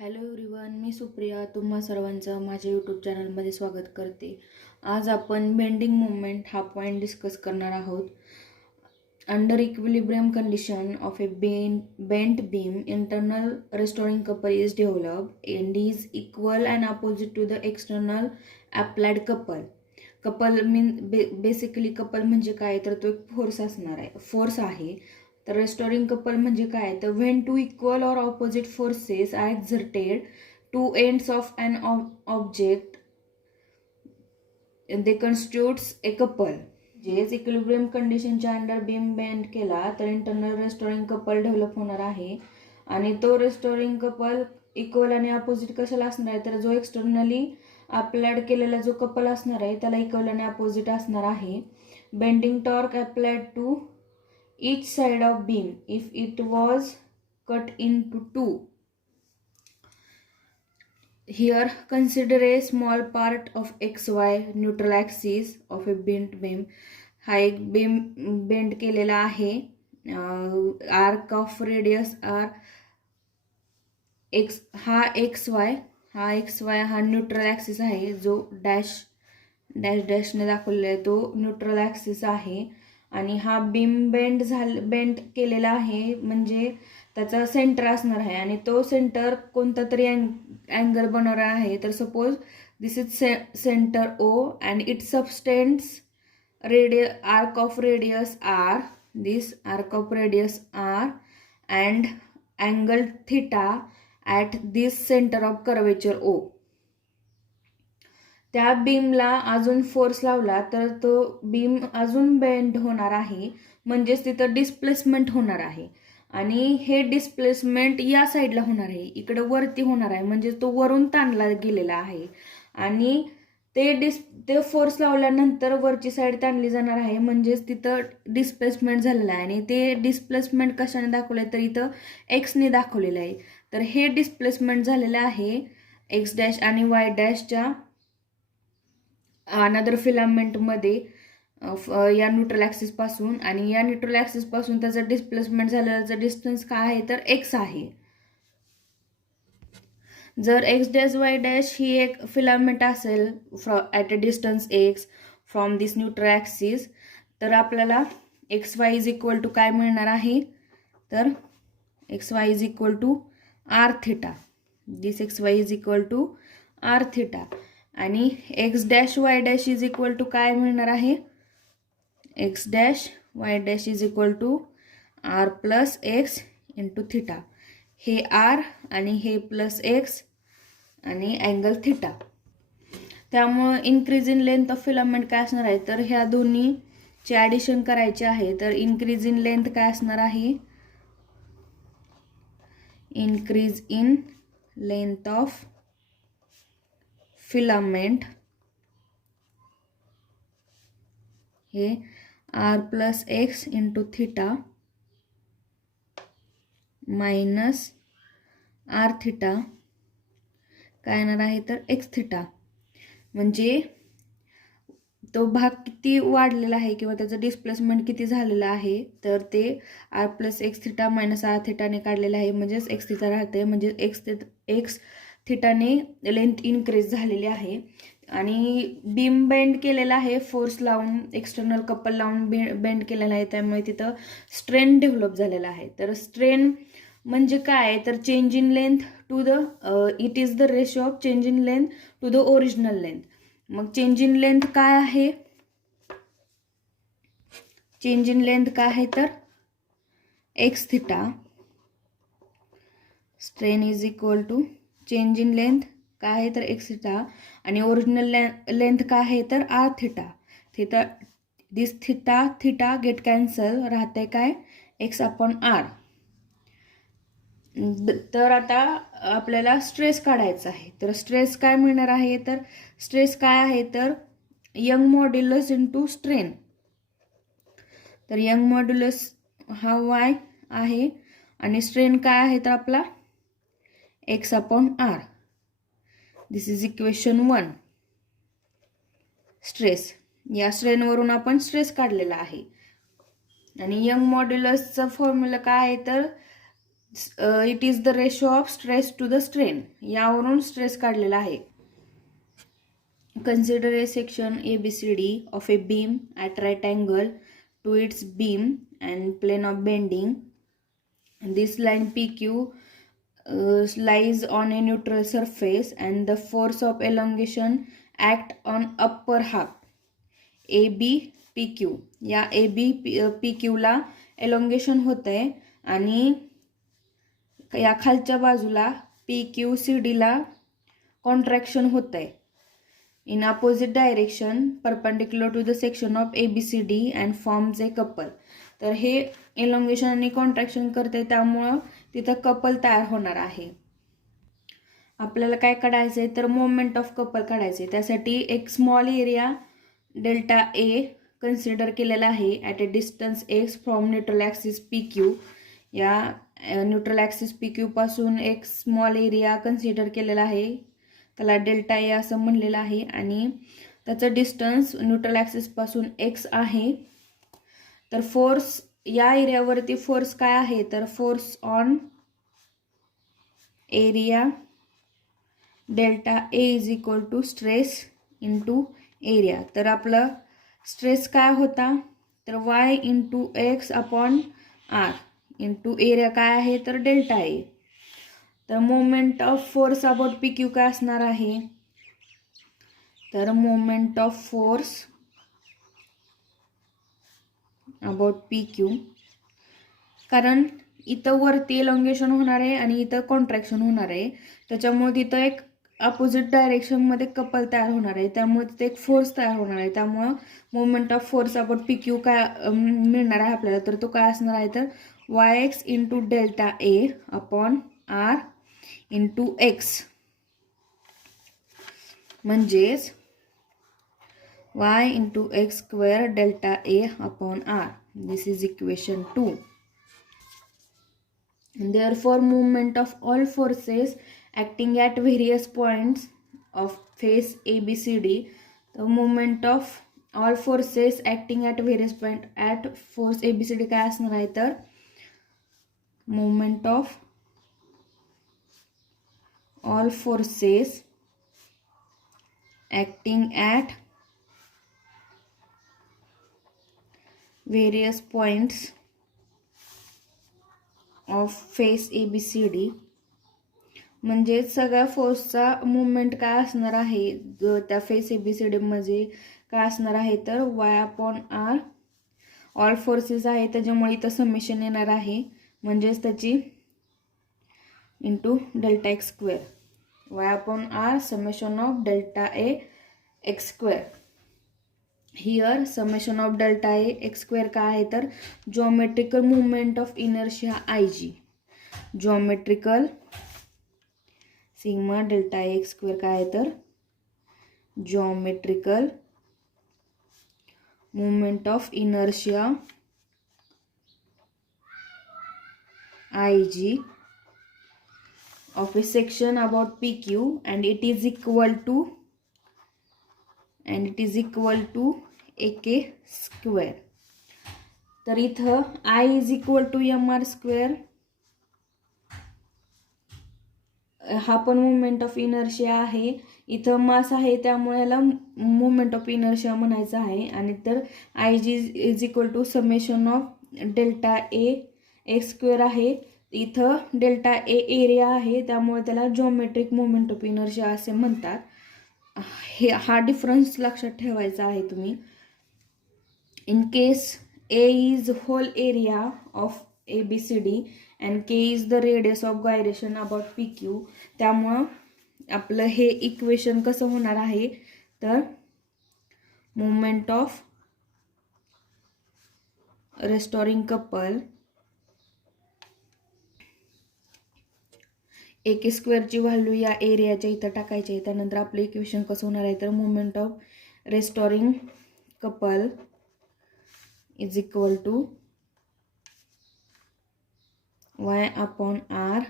Hello everyone, मी सुप्रिया तुम्हा सर्वांचं माझ्या यूट्यूब चॅनलमध्ये स्वागत करते. आज आपण बेंडिंग मुवमेंट हा पॉईंट डिस्कस करणार आहोत. Under equilibrium condition of A bent beam, internal restoring couple is developed and is equal and opposite to the external applied couple. Couple basically couple म्हणजे काय, तर तो एक फोर्स आहे. तर रेस्टोरिंग कपल म्हणजे काय, तर व्हेन टू इक्वल और opposite forces are exerted to ends of an object they constitutes a couple. जेच इक्विलिब्रियम कंडिशनच्या अंडर बीम बेंड केला तर इंटरनल रेस्टोरिंग कपल डेव्हलप होणार आहे. आणि तो रेस्टोरिंग कपल इक्वल आणि अपोजिट कशाला असणार आहे, तर जो एक्सटर्नली अप्लाइड केलेला जो कपल असणार आहे त्याला इक्वल आणि अपोजिट असणार आहे. Bending torque applied to each side of beam if it was cut into two. Here consider a small part of xy neutral axis of a bent beam. हा एक बीम बेंड केलेला आहे. Arc of radius R X, हा X Y हा neutral axis आहे, जो dash dash डॅशने दाखवलेला आहे तो न्यूट्रल ॲक्सिस आहे. आणि हा बीम बेंड केलेला आहे म्हणजे त्याचा सेंटर असणार आहे आणि तो सेंटर कोणता तरी अँगल बनवणार आहे. तर suppose this is centre O and it subtends arc of radius R, this arc of radius R and angle theta at this centre of curvature O. त्या बीमला अजून फोर्स लावला तर तो बीम अजून बेंड होणार आहे, म्हणजेच तिथं डिस्प्लेसमेंट होणार आहे. आणि हे डिस्प्लेसमेंट या साईडला होणार आहे, इकडे वरती होणार आहे, म्हणजे तो वरून ताणला गेलेला आहे. आणि ते फोर्स लावल्यानंतर वरची साईड ताणली जाणार आहे, म्हणजेच तिथं डिस्प्लेसमेंट झालेलं आहे. आणि ते डिस्प्लेसमेंट कशाने दाखवलं आहे, तर इथं एक्सने दाखवलेलं आहे. तर हे डिस्प्लेसमेंट झालेलं आहे एक्स डॅश आणि वाय डॅशच्या अनदर फिलामेंटमध्ये या न्यूट्रल ॲक्सिस पासून. आणि या न्यूट्रल ॲक्सिस पासून त्याचं डिस्प्लेसमेंट झालेलं डिस्टन्स काय आहे, तर एक्स आहे. जर एक्स डॅश वाय डॅश ही एक फिलामेंट असेल at a distance x from this neutral axis, तर आपल्याला x y is equal to काय मिळणार आहे, तर x y is equal to R theta. This x y is equal to R theta. आणि x dash y dash is equal to काय मिळणार आहे, x dash y dash is equal to R plus x into theta. हे R आणि हे plus x आणि angle theta. त्यामुळं increase in length of filament काय असणार आहे, तर ह्या दोन्हीचे ॲडिशन करायचे आहे. तर इन्क्रीज इन लेंथ काय असणार आहे, increase in length of filament हे R plus x into theta minus R theta काय येणार आहे, तर एक्स थिटा. म्हणजे तो भाग किती वाढलेला आहे किंवा त्याचं डिस्प्लेसमेंट किती झालेलं आहे, तर ते R plus x theta minus R थिटाने काढलेलं आहे, म्हणजेच एक्स थिटा राहते. म्हणजे एक्स थिटाने लेंथ इन्क्रीज झालेली आहे. आणि बीम बेंड केलेला आहे, फोर्स लावून एक्सटर्नल कपल लावून बेंड केलेला आहे, त्यामुळे तिथं स्ट्रेन डेव्हलप झालेला आहे. तर स्ट्रेन म्हणजे काय, तर change in length to the it is the ratio of change in length to the original length. मग चेंज इन लेंथ काय आहे, चेंज इन लेंथ काय आहे, तर X theta. Strain is equal to change in length काय आहे, तर X theta. आणि ओरिजिनल लेंथ काय आहे, तर R theta. This theta get cancel, राहते काय, एक्स अपॉन आर. तर आता आपल्याला स्ट्रेस काढायचा आहे. तर स्ट्रेस काय मिळणार आहे, तर स्ट्रेस काय आहे, तर यंग मॉड्युलस इंटू स्ट्रेन. तर यंग मॉड्युलस हा वाय आहे आणि स्ट्रेन काय आहे, तर आपला X upon R. This is equation 1. Stress, या स्ट्रेनवरून आपण स्ट्रेस काढलेला आहे. आणि यंग मॉड्युलसचा फॉर्म्युला काय आहे, तर it is the ratio of stress to the strain. यावरून स्ट्रेस काढलेला आहे. Consider a section ABCD of a beam at right angle to its beam and plane of bending. This line PQ lies on a neutral surface and the force of elongation act on upper half AB PQ. या AB PQ ला elongation होतंय आणि या खालच्या बाजूला PQCD ला contraction होतंय in opposite direction perpendicular to the section of ABCD and forms a couple. तर हे elongation आणि कॉन्ट्रॅक्शन करते त्यामुळं तिथं कपल तयार होणार आहे. आपल्याला काय काढायचं आहे तर मोमेंट ऑफ कपल काढायचे. त्यासाठी एक स्मॉल एरिया डेल्टा ए कन्सिडर केलेला आहे at a distance x from neutral axis PQ. या न्यूट्रल ॲक्सिस PQ पासून एक स्मॉल एरिया कन्सिडर केलेला आहे, त्याला डेल्टा ए असं म्हणलेलं आहे आणि त्याचं डिस्टन्स न्यूट्रल ॲक्सिस पासून x आहे. तर फोर्स या एरियावरती फोर्स काय आहे तर force on area delta A is equal to stress into area. तर आपलं स्ट्रेस काय होता तर y into X upon R into area काय आहे तर डेल्टा ए. तर moment of force about PQ काय असणार आहे तर moment of force about PQ, कारण इथं वरती एलॉंगेशन होणार आहे आणि इथं कॉन्ट्रॅक्शन होणार आहे, त्याच्यामुळे तिथं एक अपोजिट डायरेक्शनमध्ये कपल तयार होणार आहे, त्यामुळे तिथे एक फोर्स तयार होणार आहे. त्यामुळं moment of force about PQ काय मिळणार आहे आपल्याला तर तो काय असणार आहे तर YX into delta A upon R into X, म्हणजेच y into X square delta A upon R. This is equation 2. Therefore, movement of all forces acting at various points of face ABCD, the movement of all forces acting at various point at force ABCD काय असणार आहे तर movement of all forces acting at various points of face ABCD, म्हणजे सगळ्या फोर्सचा movement काय असणार आहे त्या फेस ABCD मध्ये काय असणार आहे तर y upon R. All forces आहे त्याच्यामुळे इथं समेशन येणार आहे, म्हणजेच त्याची into delta X square y upon R summation of delta A X square. Here summation of delta A X square काय आहे तर geometrical movement of inertia IG. Geometrical sigma delta A X square काय आहे तर geometrical movement of inertia IG of a section about PQ and it is equal to AK square. तर इथं I is equal to MR square हा पण movement of inertia आहे, इथं मास आहे त्यामुळे याला मुवमेंट ऑफ इनर्शिया म्हणायचं आहे. आणि तर IG is equal to summation of delta A X square आहे, इथं डेल्टा ए एरिया आहे त्यामुळे त्याला जॉमेट्रिक मुवमेंट ऑफ इनर्शिया असे म्हणतात. हा डिफरन्स लक्षात ठेवायचा आहे तुम्ही. In case A is whole area of ABCD and K is the radius of gyration about PQ, त्यामुळं आपलं हे इक्वेशन कसं होणार आहे तर moment of restoring couple AK स्क्वेअरची व्हॅल्यू या एरियाच्या इथं टाकायची आहे. त्यानंतर आपलं इक्वेशन कसं होणार आहे तर moment of restoring couple is equal to y upon R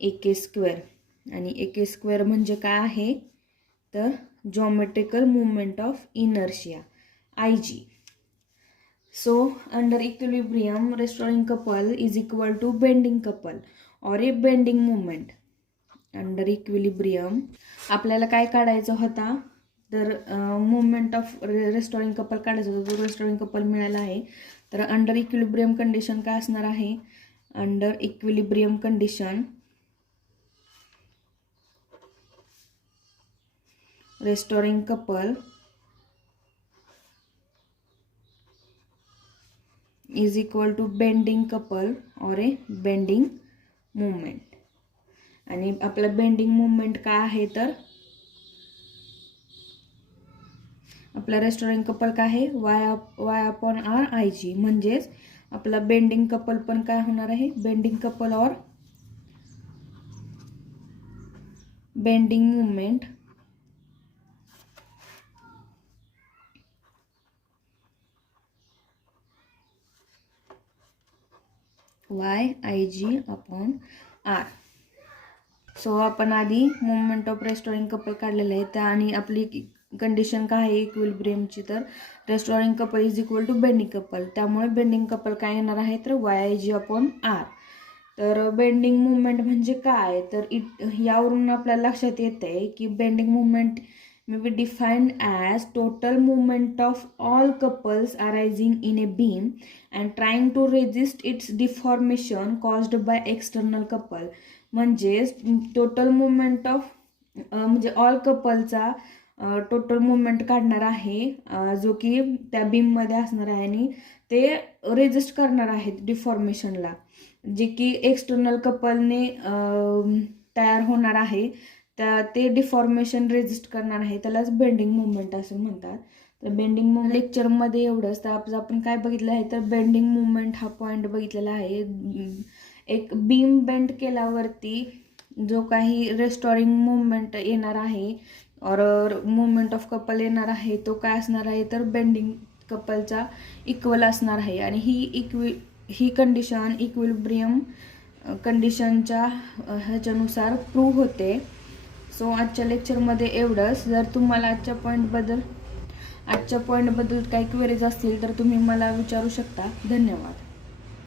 AK square. आणि AK स्क्वेअर म्हणजे काय आहे तर geometrical movement of inertia IG. So under equilibrium, restoring couple is equal to bending couple or a bending moment. Under equilibrium आपल्याला काय काढायचं होता, तर मुवमेंट ऑफ रेस्टोरिंग कपल काढायचं होतं. तो रेस्टोरिंग कपल मिळाला आहे. तर अंडर इक्विलिब्रियम कंडिशन काय असणार आहे, under equilibrium condition restoring couple is equal to bending couple or a bending movement. आणि आपला बेंडिंग मुवमेंट काय आहे, तर आपला रेस्टोरिंग कपल काय आहे, y upon R I G. म्हणजेच आपला बेंडिंग कपल पण काय होणार आहे, बेंडिंग कपल और bending movement YIG upon R. So आपण आधी मुवमेंट ऑफ रेस्टोरिंग कपल काढलेलं आहे त्या, आणि आपली कंडिशन काय आहे इक्विलिब्रियमची, तर restoring couple is equal to bending couple. त्यामुळे बेंडिंग कपल काय येणार आहे, तर YIG अपॉन आर. तर बेंडिंग मुवमेंट म्हणजे काय, तर यावरून आपल्याला लक्षात येत आहे की bending movement may be defined as total movement of all couples arising in a beam and trying to resist its deformation caused by external couple. म्हणजेच टोटल मुवमेंट ऑफ म्हणजे ऑल कपलचा टोटल मुवमेंट काढणार आहे जो की त्या बीममध्ये असणार आहे आणि ते रेजिस्ट करणार आहेत डिफॉर्मेशनला, जे की एक्सटर्नल कपलने तयार होणार आहे ते डिफॉर्मेशन रेजिस्ट करणार आहे, त्यालाच बेंडिंग मुवमेंट असं म्हणतात. तर बेंडिंग लेक्चरमध्ये एवढंच. तर आपण काय बघितलं आहे, तर बेंडिंग मुवमेंट हा पॉईंट बघितलेला आहे. एक बीम बेंड केल्यावरती जो काही रेस्टोरिंग मुवमेंट येणार आहे और मुवमेंट ऑफ कपल येणार आहे तो काय असणार आहे, तर बेंडिंग कपलचा इक्वल असणार आहे. आणि ही कंडिशन इक्विलिब्रियम कंडिशनच्या ह्याच्यानुसार प्रूव्ह होते. सो आजच्या लेक्चरमध्ये एवढंच. जर तुम्हाला आजच्या पॉईंटबद्दल काही क्वेरीज असतील तर तुम्ही मला विचारू शकता. धन्यवाद.